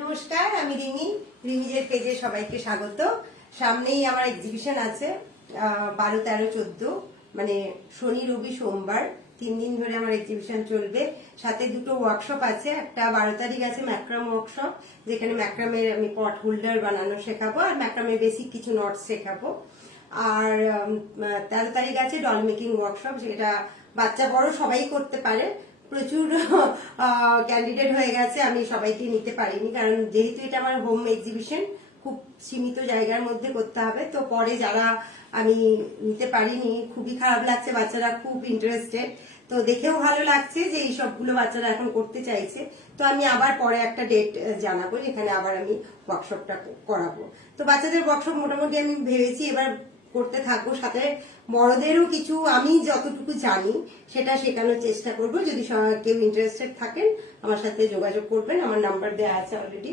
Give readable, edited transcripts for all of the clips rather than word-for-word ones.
নমস্কার, আমি রিমি। রিমিজের পেজে সবাইকে স্বাগত। সামনেই আমার এক্সিবিশন আছে 12, 13, 14, মানে শনি রবি সোমবার 3 দিন ধরে আমার এক্সিবিশন চলবে। সাথে দুটো ওয়ার্কশপ আছে। একটা 12 তারিখ আছে ম্যাক্রাম ওয়ার্কশপ, যেখানে ম্যাক্রামের আমি পট হোল্ডার বানানো শেখাবো আর ম্যাক্রামের বেসিক কিছু নটস শেখাবো। আর 13 তারিখ আছে ডল মেকিং ওয়ার্কশপ, যেটা বাচ্চা বড় সবাই করতে পারে। প্রচুর ক্যান্ডিডেট হয়ে গেছে, আমি সবাইকে নিতে পারিনি, কারণ যেহেতু এটা আমার হোম এক্সিবিশন, খুব সীমিত জায়গার মধ্যে করতে হবে। তো পরে যারা আমি নিতে পারিনি, খুবই খারাপ লাগছে, বাচ্চারা খুব ইন্টারেস্টেড। তো দেখেও ভালো লাগছে যে এই সবগুলো বাচ্চারা এখন করতে চাইছে। তো আমি আবার পরে একটা ডেট জানাবো, যেখানে আবার আমি ওয়ার্কশপটা করাবো। তো বাচ্চাদের ওয়ার্কশপ মোটামুটি আমি ভেবেছি এবার করতে থাকবো। সাথে বড়দেরও কিছু আমি যতটুকু জানি সেটা শেখানোর চেষ্টা করব। যদি কেউ ইন্টারেস্টেড থাকেন আমার সাথে যোগাযোগ করবেন, আমার নাম্বার দেওয়া আছে অলরেডি।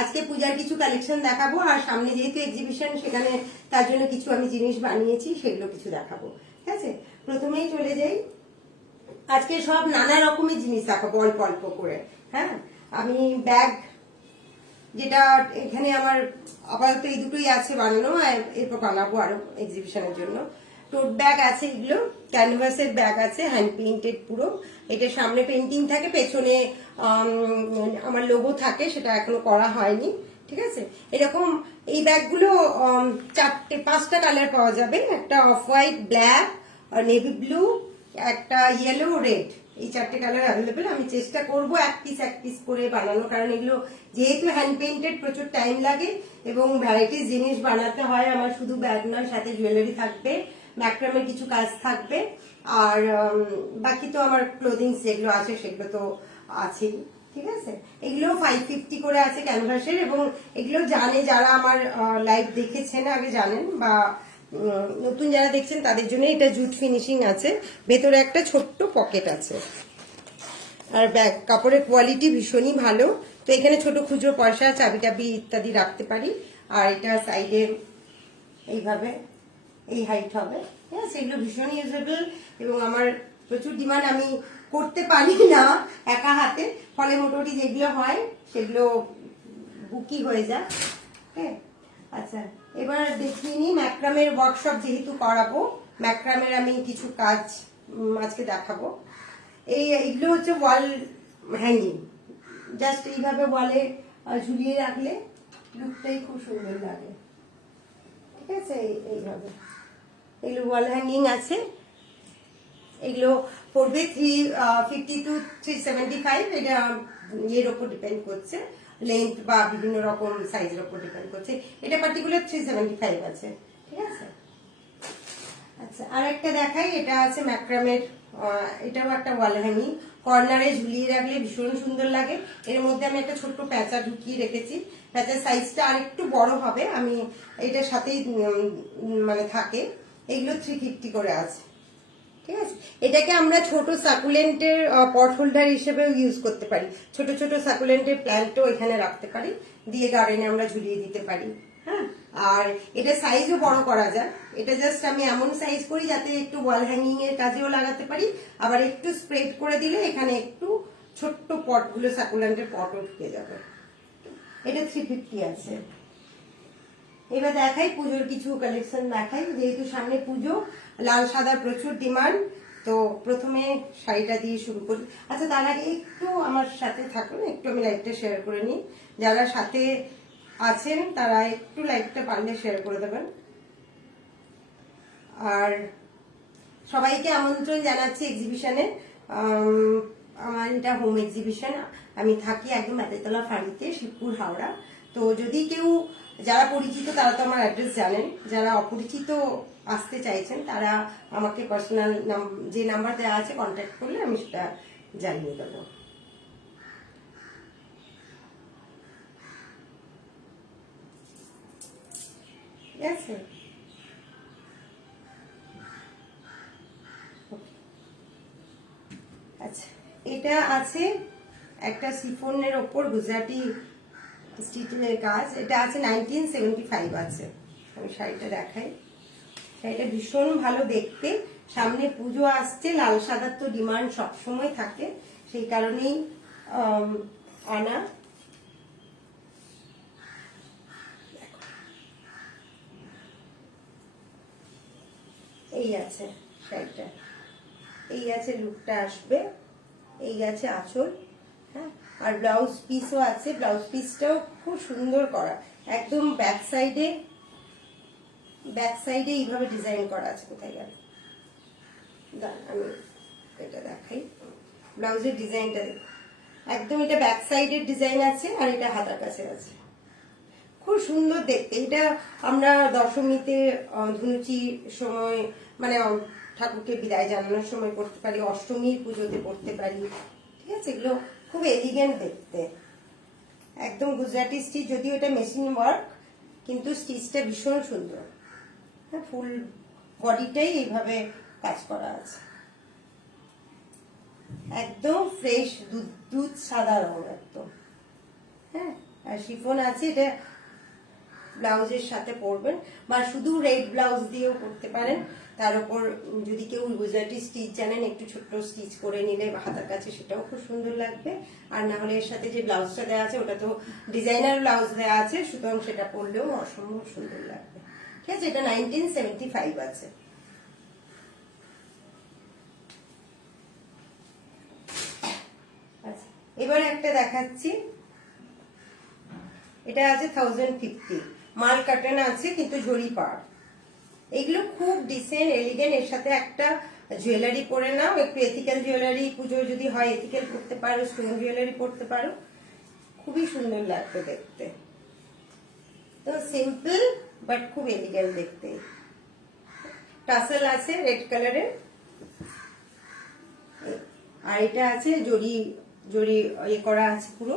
আজকে পূজার কিছু কালেকশন দেখাবো, আর সামনে যেহেতু এক্সিবিশন, সেখানে তার জন্য কিছু আমি জিনিস বানিয়েছি, সেগুলো কিছু দেখাবো। ঠিক আছে, প্রথমেই চলে যাই। আজকে সব নানা রকমের জিনিস দেখাবো অল্প অল্প করে। হ্যাঁ, আমি ব্যাগ, যেটা এখানে আমার আপাতত এই দুটোই আছে বানানো, এরপর বানাবো আরো এক্সিবিশনের জন্য। টোট ব্যাগ আছে, এগুলো ক্যানভাসের ব্যাগ আছে, হ্যান্ড পেইন্টেড পুরো। এটা সামনে পেন্টিং থাকে, পেছনে আমার লোগো থাকে, সেটা এখনো করা হয়নি। ঠিক আছে, এরকম এই ব্যাগগুলো 4-5টা কালার পাওয়া যাবে। একটা off white, black, navy blue, একটা ইয়েলো, রেড, এই 4টে কালার অ্যাভেলেবেল। আমি চেষ্টা করব এক পিস করে বানানো, কারণ এগুলো যেহেতু হ্যান্ড পেইন্টেড প্রচুর টাইম লাগে এবং ভ্যারাইটিস জিনিস বানাতে হয়। আমার শুধু ব্যাগ নয়, সাথে জুয়েলারি থাকবে, ম্যাক্রামের কিছু কাজ থাকবে, আর বাকি তো আমার ক্লোদিংস যেগুলো আছে সেগুলো তো আছেই। ঠিক আছে, এগুলো 550 করে আছে ক্যানভাসের, এবং এগুলো জানে যারা আমার লাইভ দেখেছেন আগে জানেন, বা নতুন যারা দেখছেন তাদের জন্য এটা জুট ফিনিশিং আছে, ভেতরে একটা ছোট্ট পকেট আছে, আর ব্যাগ কাপড়ের কোয়ালিটি ভীষণই ভালো। তো এখানে ছোট খুচরো পয়সা, চাবি টাবি ইত্যাদি রাখতে পারি। আর এটা সাইডে এইভাবে এই হাইট হবে। ঠিক আছে, এগুলো ভীষণ ইউজেবল এবং আমার প্রচুর ডিমান্ড। আমি করতে পারি না একা হাতে, ফলে মোটামুটি যেগুলো হয় সেগুলো বুকই হয়ে যায়। হ্যাঁ, আচ্ছা, এবার দেখিয়ে নিই ম্যাক্রামের ওয়ার্কশপ যেহেতু করাবো, ম্যাক্রামের আমি কিছু কাজ আজকে দেখাবো। এইগুলো হচ্ছে ওয়াল হ্যাঙ্গিং, জাস্ট এইভাবে ওয়ালে ঝুলিয়ে রাখলে লুকটাই খুব সুন্দর লাগে। ঠিক আছে, এইভাবে এগুলো ওয়াল হ্যাঙ্গিং আছে। এগুলো পড়বে 350 to 375, এটা এর ওপর ডিপেন্ড করছে, লেন্থ বা বিভিন্ন রকম সাইজের ওপর ডিপেন্ড করছে। এটা পার্টিকুলার 375 আছে। ঠিক আছে, আচ্ছা, আর একটা দেখাই। এটা আছে ম্যাক্রামের, এটাও একটা ওয়াল হ্যাঙ্গিং, কর্নারে ঝুলিয়ে রাখলে ভীষণ সুন্দর লাগে। এর মধ্যে আমি একটা ছোট্ট প্যাঁচা ঢুকিয়ে রেখেছি, প্যাঁচার সাইজটা আর একটু বড় হবে, আমি এটার সাথেই মানে থাকে। এগুলো 350 করে আছে। ঠিক আছে, এটাকে আমরা ছোট সাকুলেন্টের পট হোল্ডার হিসেবেও ইউজ করতে পারি। ছোট ছোট সাকুলেন্টের প্ল্যান্টও এখানে রাখতে পারি, দিয়ে গার্ডেনে আমরা ঝুলিয়ে দিতে পারি। হ্যাঁ, আর এটা সাইজও বড় করা যায়। এটা জাস্ট আমি এমন সাইজ করি যাতে একটু ওয়াল হ্যাঙ্গিং এর কাজেও লাগাতে পারি, আবার একটু স্প্রেড করে দিলে এখানে একটু ছোট্ট পটগুলো, সাকুলেন্টের পটও ঢুকে যাবে। এটা 350 আছে। এবার দেখাই পুজোর কিছু কালেকশন দেখাই, যেহেতু সামনে পুজো, লাল সাদার প্রচুর ডিমান্ড। তো প্রথমে শাড়িটা দিয়ে শুরু করি। আচ্ছা, তার আগে একটু আমার সাথে থাকুন, একটু আমি লাইভটা শেয়ার করে নিই। যারা সাথে আছেন তারা একটু লাইভটা পারলে শেয়ার করে দেবেন। আর সবাইকে আমন্ত্রণ জানাচ্ছি এক্সিবিশনে। আমার এটা হোম এক্সিবিশন, আমি থাকি একদম মেতেতলা ফাঁড়িতে, শিবপুর, হাওড়া। তো যদি কেউ, যারা পরিচিত তারা তো আমার অ্যাড্রেস জানেন, যারা অপরিচিত আসতে চাইছেন তারা আমাকে পার্সোনাল যে নাম্বার দেওয়া আছে কন্ট্যাক্ট করলে আমি সেটা জানিয়ে দেবো। ঠিক আছে, আচ্ছা, এটা আছে একটা সিফনের ওপর গুজরাটি স্টিচের কাজ। এটা আছে 1975 আছে। আমি শাড়িটা দেখাই। শাড়িটা ভীষণ ভালো দেখতে। সামনে পুজো আসছে, লাল সাদার তো ডিমান্ড সবসময় থাকে, সেই কারণেই আনা। এই আছে শাড়িটা, এই আছে লুকটা আসবে, এই আছে আঁচল, হ্যাঁ। আর ব্লাউজ পিসও আছে, ব্লাউজ পিসটাও খুব সুন্দর করা, একদম ব্যাক সাইডে এইভাবে ডিজাইন করা আছে। কোথায় গেল, আমি এটা দেখাই, ব্লাউজের ডিজাইনটা দেখো, একদম এটা ব্যাক সাইডের ডিজাইন আছে আর এটা হাতার কাছে আছে, খুব সুন্দর দেখতে। এটা আমরা দশমীতে, ধুনুচির সময়, মানে ঠাকুরকে বিদায় জানানোর সময় পড়তে পারি, অষ্টমীর পুজোতে পড়তে পারি, ঠিক আছে। এগুলো খুব এলিগেন্ট দেখতে, একদম গুজরাটি স্টিচ, যদিও এটা মেশিন ওয়ার্ক, কিন্তু স্টিচটা ভীষণ সুন্দর, হ্যাঁ। ফুল বডিটাই এইভাবে কাজ করা আছে, একদম ফ্রেশ দুধ সাদা রঙ একদম, হ্যাঁ। আর শিফন আছে, এটা ব্লাউজের সাথে পরবেন, বা শুধু রেড ব্লাউজ দিয়েও পরতে পারেন। তার উপর যদি কেউ গুজরাটি স্টিচ জানেন, একটু ছোট্ট স্টিচ করে নিলে হাতার কাছে, সেটাও খুব সুন্দর লাগবে। আর না হলে এর সাথে যে ব্লাউজটা দেওয়া আছে ওটা তো ডিজাইনার ব্লাউজ দেওয়া আছে, সুতরাং সেটা পরলেও অসম্ভব সুন্দর লাগবে, ঠিক আছে। এটা 1975 আছে। আচ্ছা, এবারে একটা দেখাচ্ছি, এটা আছে 1050, মাল কাটান আছে কিন্তু জরি পাড়। এগুলো খুব ডিসেন্ট এলিগেন্ট, এর সাথে একটা জুয়েলারি পরে নাও, একটু এথিক্যাল জুয়েলারি, পুজো যদি হয় এথিক্যাল পরতে পারো, স্টোন জুয়েলারি পরতে পারো, খুবই সুন্দর লাগবে দেখতে। তো সিম্পল বাট খুব এলিগেন্ট দেখতে। টাসেল আছে রেড কালারের, আর এটা আছে জরি জরি ইয়ে করা আছে, পুরো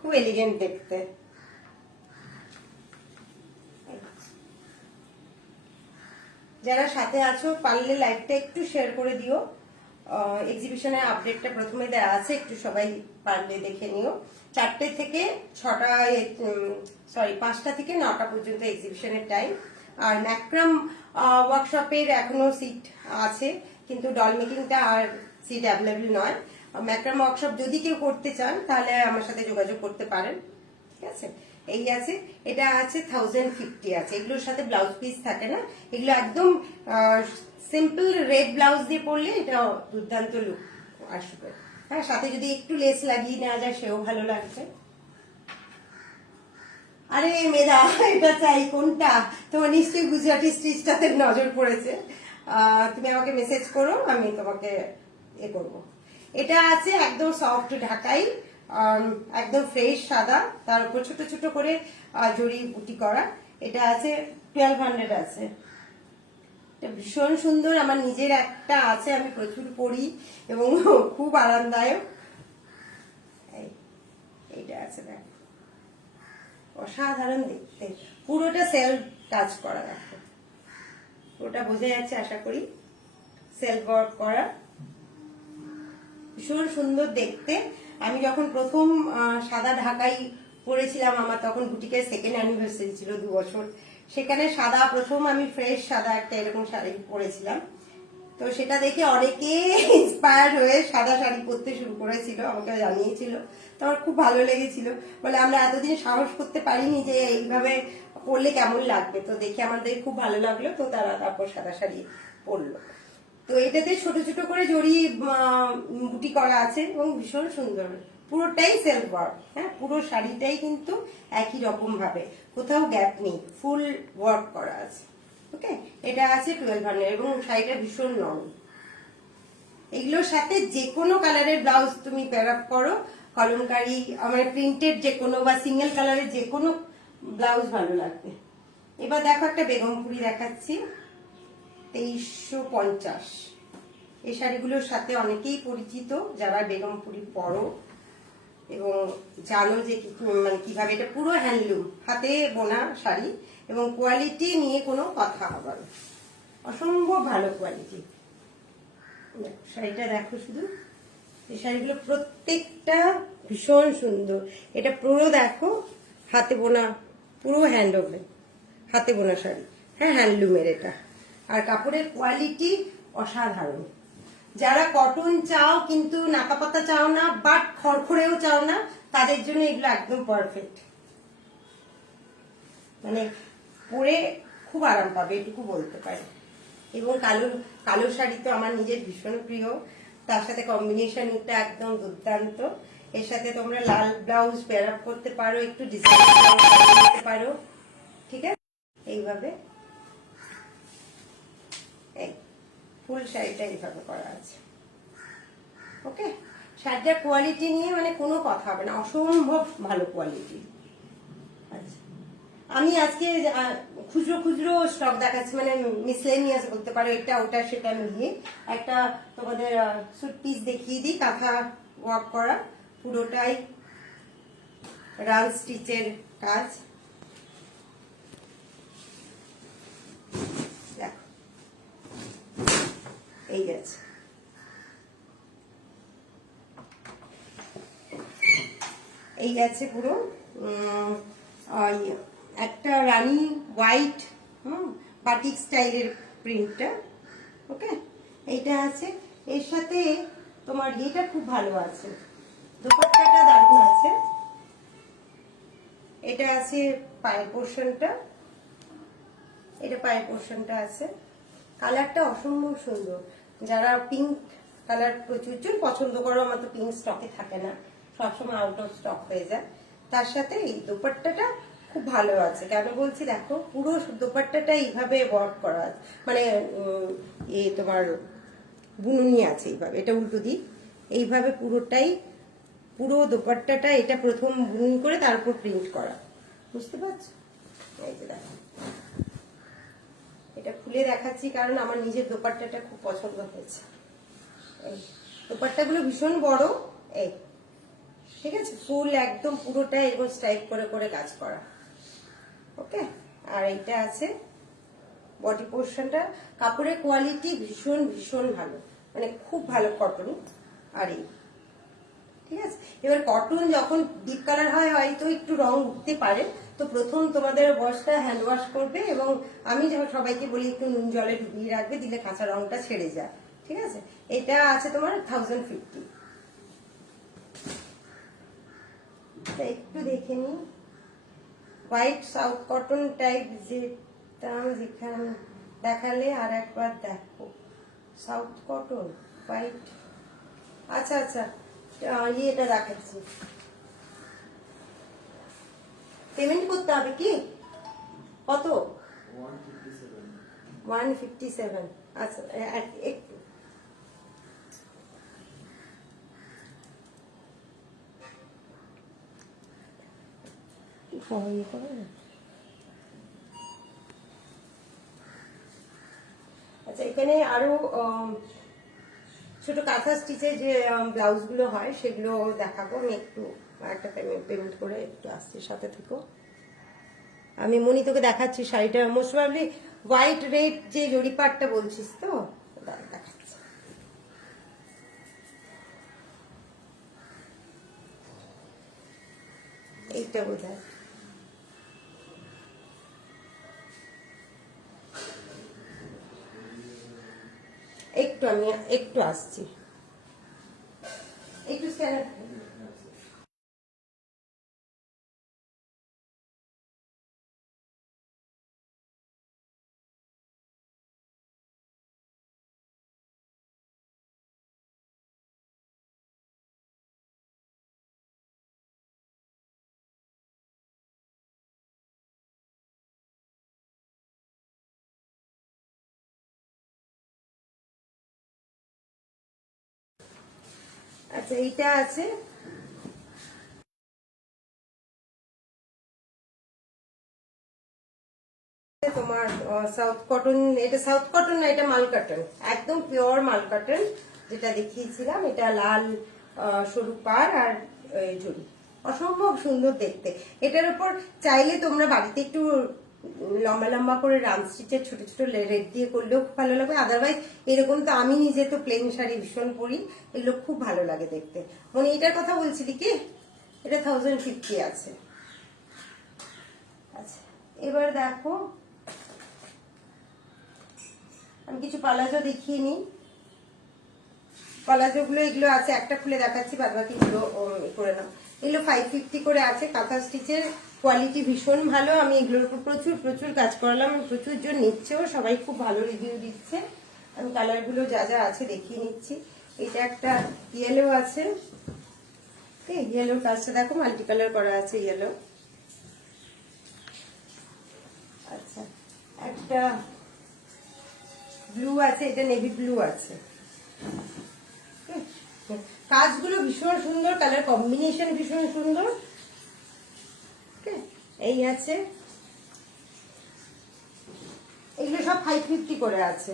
খুব এলিগেন্ট দেখতে। যারা সাথে আছো পারলে লাইভটা একটু শেয়ার করে দিও, এক্সিবিশনের আপডেটটা প্রথমে দেওয়া আছে, একটু সবাই পারলে দেখে নিও। 4টে থেকে 6টা, সরি 5টা থেকে 9টা পর্যন্ত এক্সিবিশনের টাইম। আর ম্যাক্রাম ওয়ার্কশপের এখনো সিট আছে, কিন্তু ডল মেকিংটা আর সিট অ্যাভেলেবল নয়। ম্যাক্রাম ওয়ার্কশপ যদি কেউ করতে চান তাহলে আমার সাথে যোগাযোগ করতে পারেন, ঠিক আছে। এই আছে, এটা আছে 1050 আছে। এগুলোর সাথে ব্লাউজ পিস থাকে না, এগুলো একদম সিম্পল রেড ব্লাউজ দিয়ে পরলে এটা দুর্দান্ত লুক আসবে, হ্যাঁ। সাথে যদি একটু লেস লাগিয়ে নেওয়া যায় সেও ভালো লাগবে। আরে মেয়েরা, এটা চাই কোনটা? তোমার নিশ্চয়ই গুজরাটি স্টিচটাতে নজর পড়েছে, তুমি আমাকে মেসেজ করো, আমি তোমাকে এ করব। এটা আছে একদম সফট ঢাকাই, একদম ফ্রেশ সাদা, তার উপর ছোট ছোট করে জড়ি বুটি করা। এটা আছে 1200 আছে, এটা ভীষণ সুন্দর। আমার নিজের একটা আছে, আমি প্রচুর পরি এবং খুব আরামদায়ক। এইটা আছে, দেখ অসাধারণ দেখতে, পুরোটা সেলফ টাচ করা, দেখো পুরোটা বোঝা যাচ্ছে আশা করি, সেলফ ওয়ার্ক করা, ভীষণ সুন্দর দেখতে। আমি যখন প্রথম সাদা ঢাকাই পরেছিলাম, আমার তখন বুটিকের সেকেন্ড অ্যানিভার্সারি ছিল 2 বছর, সেখানে সাদা প্রথম আমি ফ্রেশ সাদা একটা এরকম শাড়ি পরেছিলাম। তো সেটা দেখে অনেকে ইন্সপায়ার হয়ে সাদা শাড়ি পরতে শুরু করেছিল, আমাকে জানিয়েছিল, তো আমার খুব ভালো লেগেছিল। বলে আমরা এতদিন সাহস করতে পারিনি যে এইভাবে পরলে কেমন লাগবে, তো দেখে আমাদের খুব ভালো লাগলো, তো তারা তারপর সাদা শাড়ি পরলো। তো এটাতে ছোট ছোট করে জড়ি বুটি করা আছে এবং ভীষণ সুন্দর, পুরোটাই সেলফ ওয়ার্ক, হ্যাঁ। পুরো শাড়িটাই কিন্তু একই রকম ভাবে, কোথাও গ্যাপ নেই, ফুল ওয়ার্ক করা আছে, ওকে। এটা আছে 1200 এবং শাড়িটা ভীষণ নরম। এগুলোর সাথে যে কোনো কালারের ব্লাউজ তুমি পেয়ার আপ করো, কলমকারি, আমার প্রিন্টেড যে কোনো বা সিঙ্গেল কালারের যে কোনো ব্লাউজ ভালো লাগবে। এবার দেখো একটা বেগমপুরি দেখাচ্ছি, 2350। এই শাড়িগুলোর সাথে অনেকেই পরিচিত যারা বেগমপুরি পরো এবং জানো যে মানে কিভাবে, এটা পুরো হ্যান্ডলুম, হাতে বোনা শাড়ি এবং কোয়ালিটি নিয়ে কোনো কথা হবে না, অসম্ভব ভালো কোয়ালিটি। শাড়িটা দেখো শুধু, এই শাড়িগুলো প্রত্যেকটা ভীষণ সুন্দর। এটা পুরো দেখো হাতে বোনা, পুরো হ্যান্ডওমেড হাতে বোনা শাড়ি, হ্যাঁ, হ্যান্ডলুমের এটা। আর কাপড়ের কোয়ালিটি অসাধারণ। যারা কটন চাও কিন্তু নাকাপাতা চাও না, বাট খড়খড়েও চাও না, তাদের জন্য এগুলো একদম পারফেক্ট, মানে পরে খুব আরাম পাবে, এটুকু বলতে পারি। এবং কালো কালো শাড়ি তো আমার নিজের ভীষণ প্রিয়, তার সাথে কম্বিনেশনটা একদম দুর্দান্ত। এর সাথে তোমরা লাল ব্লাউজ পেয়ার আপ করতে পারো, একটু ডিজাইন করতে পারো, ঠিক আছে। এইভাবে এই ফুল শাড়িটা এইভাবে করা আছে। ওকে, শাড়িটার কোয়ালিটি নিয়ে মানে কোনো কথা হবে না, অসম্ভব ভালো কোয়ালিটি। আচ্ছা, আমি আজকে খুচরো খুচরো স্টক দেখাচ্ছি, মানে মিসলেনিয়াস বলতে পারো, এটা ওটা সেটা মিলিয়ে একটা তোমাদের স্যুট পিস দেখিয়ে দিই। কাঁথা ওয়ার্ক করা, পুরোটাই রান স্টিচের কাজ। দেখো এই গেছে, এই গেছে পুরো একটা রানী হোয়াইট বাটিক স্টাইলের প্রিন্টটা। ওকে, এইটা আছে। এর সাথে তোমার এটা খুব ভালো আছে, দোপাট্টাটা দারুণ আছে। এটা আছে পায়ের পোর্শনটা, এটা পায়ের পোর্শনটা আছে। কালারটা অসম্ভব সুন্দর। যারা পিঙ্ক কালার প্রচুর জন পছন্দ করো, আমার তো পিঙ্ক স্টকে থাকে না, সবসময় আউট অফ স্টক হয়ে যায়। তার সাথে এই দোপাট্টাটা খুব ভালো আছে। কেন বলছি, দেখো পুরো দোপাট্টাটা এইভাবে ওয়ার্ক করা আছে, মানে তোমার বুননি আছে এইভাবে, এটা উল্টো দিক, এইভাবে পুরোটাই, পুরো দোপাট্টাটা এটা প্রথম বুননি করে তারপর প্রিন্ট করা, বুঝতে পারছো? এই যে দেখো, এটা খুলে দেখাচ্ছি কারণ আমার নিজের দোপাট্টাটা খুব পছন্দ হয়েছে। এই দোপাট্টাগুলো ভীষণ বড়, এই ঠিক আছে, ফুল একদম পুরোটা এরকম স্ট্রাইপ করে করে কাজ করা। ওকে, আর এইটা আছে বডি পোর্শনটা। কাপড়ের কোয়ালিটি ভীষণ ভীষণ ভালো, মানে খুব ভালো কটন। আর এই ঠিক আছে, এবার কটন যখন ডিপ কালার হয় হয়তো একটু রং উঠতে পারে, তো প্রথম তোমাদের ওয়াশটা হ্যান্ড ওয়াশ করবে, এবং আমি যখন সবাইকে বলি একটু নুন জলে ডুবিয়ে রাখবে, দিলে কাঁচা রংটা ছেড়ে যায়, ঠিক আছে। এটা আছে তোমার 1050। একটু দেখে নি, হোয়াইট সাউথ কটন টাইপ, যেটা যেখানে দেখালে আর একবার দেখো, সাউথ কটন হোয়াইট। আচ্ছা আচ্ছা, এটা দেখাচ্ছি। পেমেন্ট করতে হবে কি, কত? 157। আচ্ছা একটু আচ্ছা, এখানে আরো ছোট কাঁথা স্টিচের যে ব্লাউজ গুলো হয় সেগুলো দেখাবো আমি। একটু একটা পেমেন্ট করে একটু আসছি, সাথে থেকো। আমি মনি তোকে দেখাচ্ছি শাড়িটা, মোস্ট প্রবাবলি হোয়াইট রেড যে জরি পাটটা বলছিস তো, দেখাচ্ছি। এইটা বোধ হয়, একটু আমি একটু আসছি, একটু স্ক্যানার। আচ্ছা, এইটা আছে তোমার সাউথ কটন। এটা সাউথ কটন না, এটা মাল কটন, একদম পিওর মাল কটন যেটা দেখিয়েছিলাম। এটা লাল সরু পার আর জড়ি, অসম্ভব সুন্দর দেখতে। এটার উপর চাইলে তোমরা বাড়িতে একটু লম্বা লম্বা করে রান স্টিচের ছোট ছোট রেড দিয়ে করলেও খুব ভালো লাগবে। আদারওয়াইজ এরকম তো আমি নিজে তো প্লেন শাড়ি ভীষণ পরি, এগুলো খুব ভালো লাগে দেখতে। মানে এটার কথা বলছিলি কি, এটা 1050 আছে। আচ্ছা, এবার দেখো আমি কিছু পালাজো দেখিয়ে নিই। পালাজো গুলো এগুলো আছে, একটা খুলে দেখাচ্ছি, বাদ বাকি গুলো করে নাও। এগুলো 550 করে আছে। কাঁথা স্টিচের কোয়ালিটি ভীষণ ভালো। আমি এগুলোর উপর প্রচুর প্রচুর কাজ করালাম, প্রচুর জন নিচ্ছেও, সবাই খুব ভালো রিভিউ দিচ্ছে। আমি কালারগুলো যা যা আছে দেখিয়ে নিচ্ছি। এটা একটা ইয়েলো আছে, ইয়েলোর কাজটা দেখো মাল্টি কালার করা আছে, ইয়েলো। আচ্ছা, একটা ব্লু আছে, এটা নেভি ব্লু আছে। কাজগুলো ভীষণ সুন্দর, কালার কম্বিনেশন ভীষণ সুন্দর। এই আছে, এগুলো সব 550 করে আছে।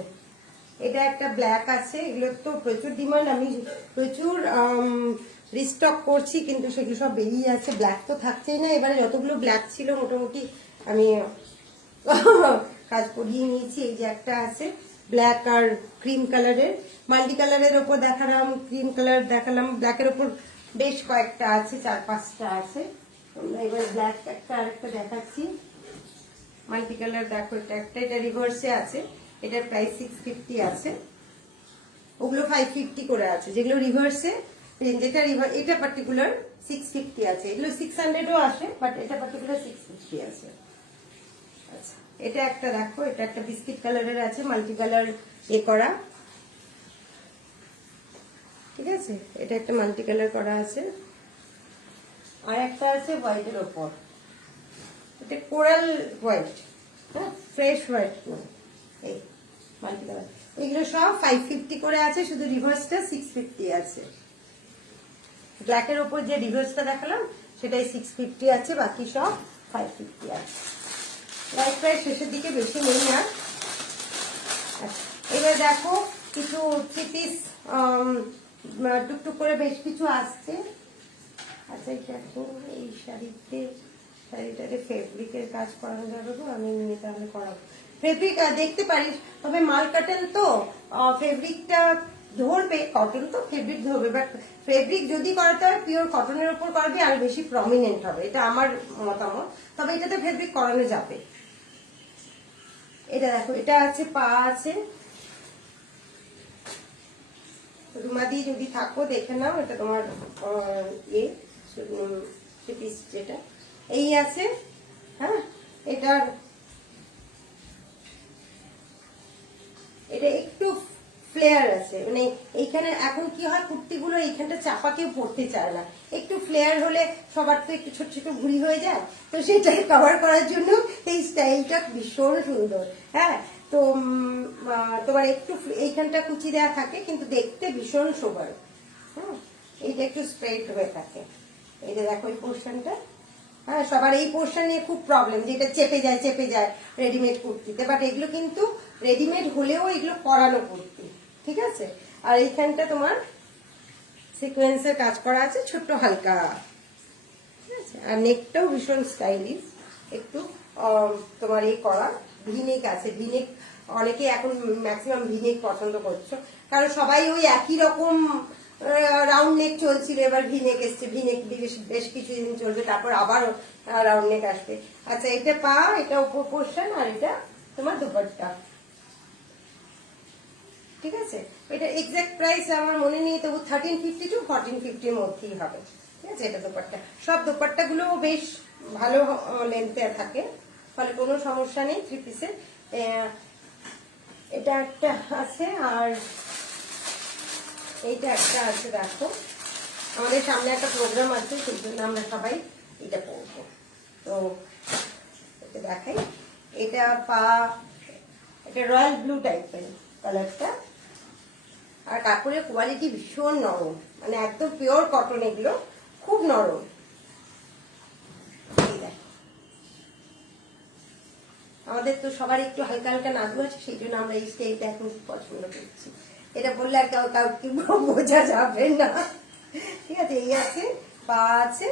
এটা একটা ব্ল্যাক আছে, এগুলো তো প্রচুর ডিমান্ড, আমি প্রচুর রিস্টক করছি, কিন্তু সেগুলো সব বেরিয়ে যাচ্ছে। ব্ল্যাক তো থাকছেই না, এবারে যতগুলো ব্ল্যাক ছিল মোটামুটি আমি কাজ করিয়ে নিয়েছি। এই যে একটা আছে ব্ল্যাক আর ক্রিম কালারের, মাল্টি কালারের ওপর দেখালাম, ক্রিম কালার দেখালাম, ব্ল্যাকের ওপর বেশ কয়েকটা আছে, 4-5টা আছে। এবার ব্ল্যাক একটা আরেকটা দেখাচ্ছি, মাল্টি কালার দেখো, এটা একটা, এটা রিভার্সে আছে, এটার প্রাইস 650 আছে। ওগুলো 550 করে আছে, যেগুলো রিভার্সে, যেটা এটা পার্টিকুলার 650 আছে। এগুলো 600ও আসে, বাট এটা পার্টিকুলার 650 আছে। আচ্ছা, এটা একটা দেখো, এটা একটা বিস্কিট কালারের আছে, মাল্টি কালার এ করা, ঠিক আছে। এটা একটা মাল্টি কালার করা আছে। আর একটা আছে হোয়াইটের ওপর, এটা কোরাল হোয়াইট, হ্যাঁ, ফ্রেশ হোয়াইট, এই মাল্টি কালার। এগুলো সব 550 করে আছে, শুধু রিভার্সটা 650 আছে। ব্ল্যাকের ওপর যে রিভার্সটা দেখালাম সেটাই 650 আছে, বাকি সব 550 আছে। লাইট প্রায় শেষের দিকে, বেশি নেই না। আচ্ছা, এবার দেখো কিছু 3 পিস টুকটুক করে বেশ কিছু আসছে। আচ্ছা, এই শাড়িটাতে ফেব্রিকের কাজ করানো যাবে তো, আমি নিয়ে তাহলে করাবো। ফেব্রিক দেখতে পারিস, তবে মাল কাটেন তো ফেব্রিকটা ধরবে, কটন তো ফেব্রিক ধরবে, বাট ফেব্রিক যদি করাতে হয় পিওর কটনের উপর করাবে, আর বেশি প্রমিনেন্ট হবে, এটা আমার মতামত। তবে এটাতে ফেব্রিক করানো যাবে। এটা দেখো, এটা আছে, পা আছে, রুমা দিয়ে যদি থাকো দেখে নাও, এটা তোমার যেটা এই আছে, হ্যাঁ। এটা একটু ফ্লেয়ার আছে, মানে এইখানে এখন কি হয়, কুর্তিগুলো এইখানটা চাপা কেউ পড়তে চায় না, একটু ফ্লেয়ার হলে সবার তো একটু ছোট ছোট ভুঁড়ি হয়ে যায়, তো সেটাকে কভার করার জন্য এই স্টাইলটা ভীষণ সুন্দর। হ্যাঁ, তো তোমার একটু এইখানটা কুচি দেওয়া থাকে, কিন্তু দেখতে ভীষণ শোভা। হ্যাঁ, এইটা একটু স্ট্রেট হয়ে থাকে। এই যে দেখো এই পোর্শনটা, হ্যাঁ, সবার এই পোর্শন নিয়ে খুব প্রবলেম, যে এটা চেপে যায় রেডিমেড কুর্তিতে, বাট এগুলো কিন্তু রেডিমেড হলেও এগুলো করানো কুর্তি, ঠিক আছে। আর এইখানটা তোমার সিকোয়েন্সের কাজ করা আছে, ছোট্ট হালকা, ঠিক আছে। আর নেকটাও ভীষণ স্টাইলিশ, একটু তোমার এই করা ভিনেক আছে, ভিনেক অনেকে এখন ম্যাক্সিমাম ভিনেক পছন্দ করছো, কারণ সবাই ওই একই রকম রাউন্ড নেক চলছিল, এবার ভিনেক এসছে, ভিনেক বেশ কিছুদিন চলবে, তারপর আবার রাউন্ড নেক আসবে। আচ্ছা, এটা পা, এটা উপর পোর্শন, আর এটা তোমার দুপাট্টা, ঠিক আছে। এটা এক্সাক্ট প্রাইস আমার মনে নেই, তবু 1350 to 1450 মধ্যেই হবে, ঠিক আছে। এটা দুপাট্টা, সব দুপাট্টা গুলো বেশ ভালো লেন্থে থাকে, ফলে কোনো সমস্যা নেই 3 পিসের। এটা একটা আছে, আর এইটা একটা আছে। দেখো, আমাদের সামনে একটা প্রোগ্রাম আছে, সেই জন্য আমরা সবাই এটা পরবো, তো এটা দেখাই। এটা পা, এটা রয়্যাল ব্লু টাইপের কালারটা, আর কাপড়ের কোয়ালিটি ভীষণ নরম, মানে একদম পিওর কটন, এগুলো খুব নরম। আমাদের তো সবার একটু হালকা হালকা নাদু আছে, সেই জন্য আমরা এই স্টাইলটা এখন পছন্দ করছি। এটা বললে আর কাউকে বোঝা যাবে না, ঠিক আছে। এই আছে, পা আছে,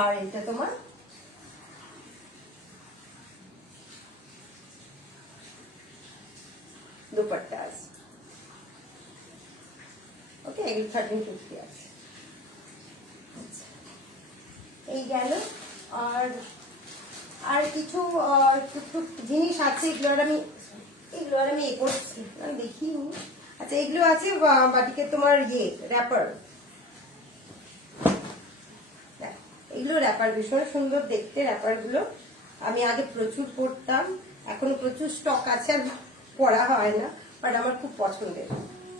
আর এটা তোমার দুপাট্টা আছে, ওকে। 1350 আছে। এই গেল, আর কিছু জিনিস আছে, এগুলো আমি এ করছি, আমি দেখিনি। আচ্ছা, এগুলো আছে বাটিকে তোমার র্যাপার, এইগুলো র্যাপার ভীষণ সুন্দর দেখতে। র্যাপারগুলো আমি আগে প্রচুর পরতাম, এখনো প্রচুর স্টক আছে, আর পরা হয় না, বাট আমার খুব পছন্দের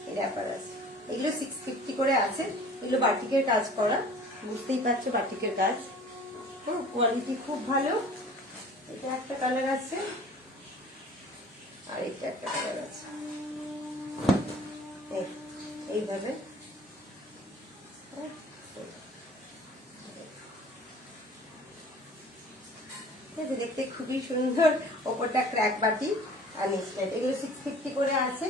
এই র্যাপার আছে। এগুলো 650 করে আছে। এগুলো বাটিকের কাজ করা, বুঝতেই পারছো বাটিকের কাজ। কোয়ালিটি খুব ভালো। এটা একটা কালার আছে, আর এটা একটা কালার আছে। এইভাবে দেখতে খুবই সুন্দর। ওপরটা ক্র্যাক বাটি আর নিচটা, এগুলো 650 করে আছে।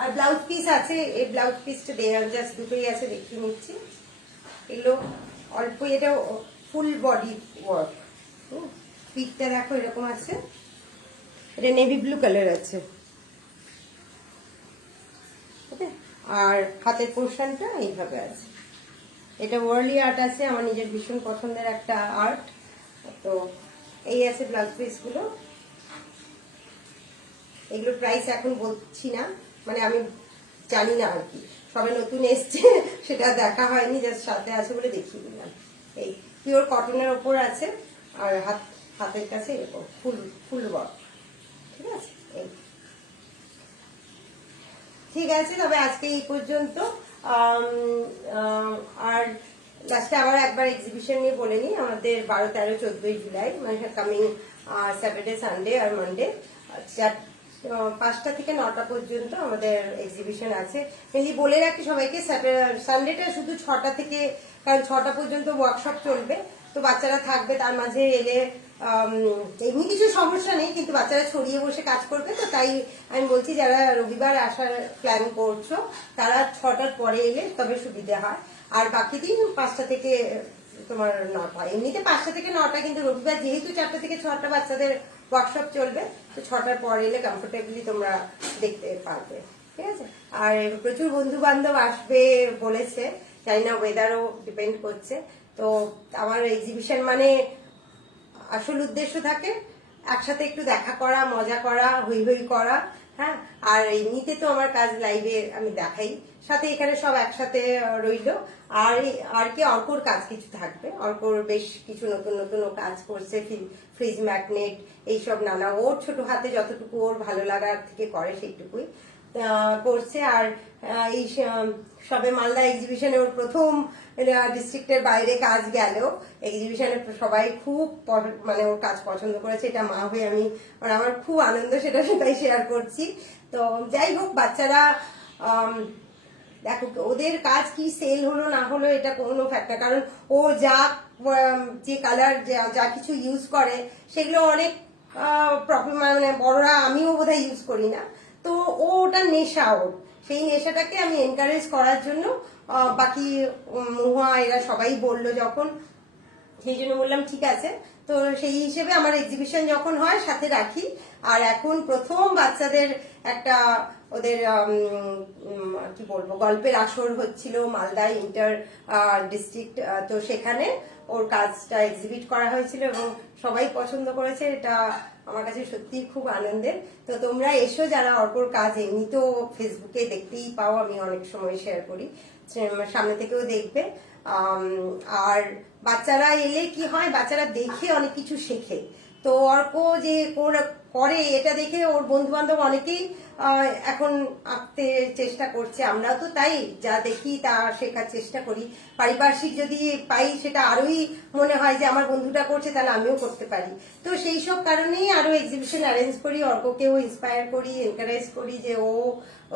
আর ব্লাউজ পিস আছে, এই ব্লাউজ পিসটা জাস্ট দুটোই আছে, দেখিয়ে নিচ্ছি। এগুলো অল্প, এটা ফুল বডি ওয়ার্ক। পিকটা দেখো এরকম আছে, এটা নেভি ব্লু কালার আছে, আর হাতের পোর্শনটা এইভাবে আছে। এটা ওয়ার্লি আর্ট আছে, আমার নিজের ভীষণ পছন্দের একটা আর্ট। তো এই আছে ব্লাউজ পিসগুলো। এগুলো প্রাইস এখন বলছি না, মানে আমি জানি না আর কি, সবে নতুন এসছে সেটা দেখা হয়নি, জাস্ট সাথে আছে বলে দেখিয়ে দিলাম। এই পিওর কটনের ওপর আছে, আর হাতের কাছে এরকম ফুল ওয়ার্ক। ঠিক আছে, এই ঠিক আছে। তবে আজকে এই পর্যন্ত। আর লাস্টে আবার একবার এক্সিবিশন নিয়ে বলে নিই, আমাদের 12, 13, 14 জুলাই, মানে কামিং স্যাটারডে, সানডে আর মানডে 5টা থেকে 9টা পর্যন্ত আমাদের এক্সিবিশন আছে। মেনলি বলে রাখি সবাইকে, সানডেটা শুধু 6টা থেকে, কারণ 6টা পর্যন্ত ওয়ার্কশপ চলবে, তো বাচ্চারা থাকবে, তার মাঝে এলে এমনি কিছু সমস্যা নেই, কিন্তু বাচ্চারা ছড়িয়ে বসে কাজ করবে, তো তাই আমি বলছি যারা রবিবার আসার প্ল্যান করছো তারা 6টার পরে এলে তবে সুবিধা হয়। আর বাকি দিন 5টা থেকে তোমার 9টা, এমনিতে 5টা থেকে 9টা, কিন্তু রবিবার যেহেতু 4টা থেকে 6টা বাচ্চাদের ওয়ার্কশপ চলবে, তো 6টার পরে এলে কমফোর্টেবলি তোমরা দেখতে পারবে। ঠিক আছে, আর প্রচুর বন্ধু বান্ধব আসবে বলেছে, জানি না ওয়েদারও ডিপেন্ড করছে। তো আমার এক্সিবিশন মানে আসল উদ্দেশ্য থাকে একসাথে একটু দেখা করা, মজা করা, হই হই করা। হ্যাঁ, আর এমনিতে তো আমার কাজ লাইভে আমি দেখাই, সাথে এখানে সব একসাথে রইল। আর কি অর্কর কাজ কিছু থাকবে, অর্কর বেশ কিছু নতুন নতুন ও কাজ করছে, ফ্রিজ ম্যাগনেট এইসব নানা, ওর ছোট হাতে যতটুকু ওর ভালো লাগার থেকে করে সেইটুকুই করছে। আর এই সবে মালদা এক্সিবিশনে ওর প্রথম ডিস্ট্রিক্টের বাইরে কাজ গেল, এক্সিবিশনে সবাই খুব মানে ওর কাজ পছন্দ করেছে, এটা মা হয়ে আমি, মানে আমার খুব আনন্দ, সেটাই শেয়ার করছি। তো যাই হোক, বাচ্চারা দেখো ওদের কাজ কি সেল হলো না হলো এটা কোনো ফ্যাক্টর, কারণ ও যে কালার যা কিছু ইউজ করে সেগুলো অনেক মানে বড়রা, আমিও বোধহয় ইউজ করি না, তো ও ওটা নেশা, ওর সেই নেশাটাকে আমি এনকারেজ করার জন্য বাকি মহুয়া এরা সবাই বললো যখন, সেই জন্য বললাম ঠিক আছে। তো সেই হিসেবে আমার এক্সিবিশন যখন হয় সাথে রাখি। আর এখন প্রথম বাচ্চাদের একটা ওদের কি বলবো গল্পের আসর হচ্ছিল মালদা ইন্টার ডিস্ট্রিক্ট, তো সেখানে ওর কাজটা এক্সিবিট করা হয়েছিল এবং সবাই পছন্দ করেছে, এটা আমার কাছে সত্যি খুব আনন্দের। তো তোমরা এসো, যারা অর্কর কাজ এমনিতেও ফেসবুকে দেখতেই পাও, আমি অনেক সময় শেয়ার করি, সামনে থেকেও দেখবে। আর বাচ্চারা এলে কি হয়, বাচ্চারা দেখে অনেক কিছু শেখে। তো অর্ক যে করে এটা দেখে ওর বন্ধু বান্ধব অনেকেই এখন আঁকতে চেষ্টা করছে, আমরাও তো তাই, যা দেখি তা শেখার চেষ্টা করি। পারিপার্শ্বিক যদি পাই সেটা আরোই মনে হয় যে আমার বন্ধুটা করছে তাহলে আমিও করতে পারি। তো সেই সব কারণেই আরো এক্সিবিশন অ্যারেঞ্জ করি, অর্ককেও ইন্সপায়ার করি, এনকারেজ করি যে ও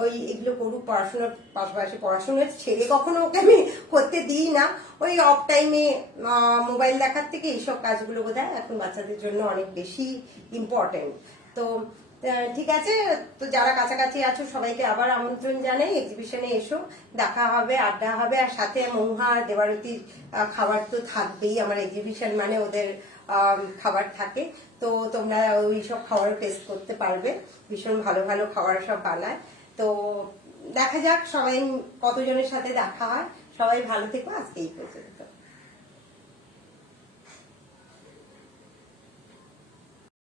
ওই এগুলো করুক, পড়াশোনার পাশাপাশি। পড়াশোনার ছেড়ে কখনো ওকে আমি করতে দিই না, ওই অফ টাইমে মোবাইল দেখার থেকে এইসব কাজগুলো বোধহয় এখন বাচ্চাদের জন্য অনেক বেশি ইম্পর্টেন্ট। তো ঠিক আছে, তো যারা কাছাকাছি আছো সবাইকে আবার আমন্ত্রণ জানাই, এক্সিবিশনে এসো, দেখা হবে, আড্ডা হবে, আর সাথে মহুয়া দেবারতির খাবার তো থাকবেই, আমার এক্সিবিশন মানে ওদের খাবার থাকে, তো তোমরা ওই সব খাবার টেস্ট করতে পারবে, ভীষণ ভালো ভালো খাবার সব বানায়। তো দেখা যাক সবাই কতজনের সাথে দেখা হয়, সবাই ভালো থেকো, আজকে এই পর্যন্ত।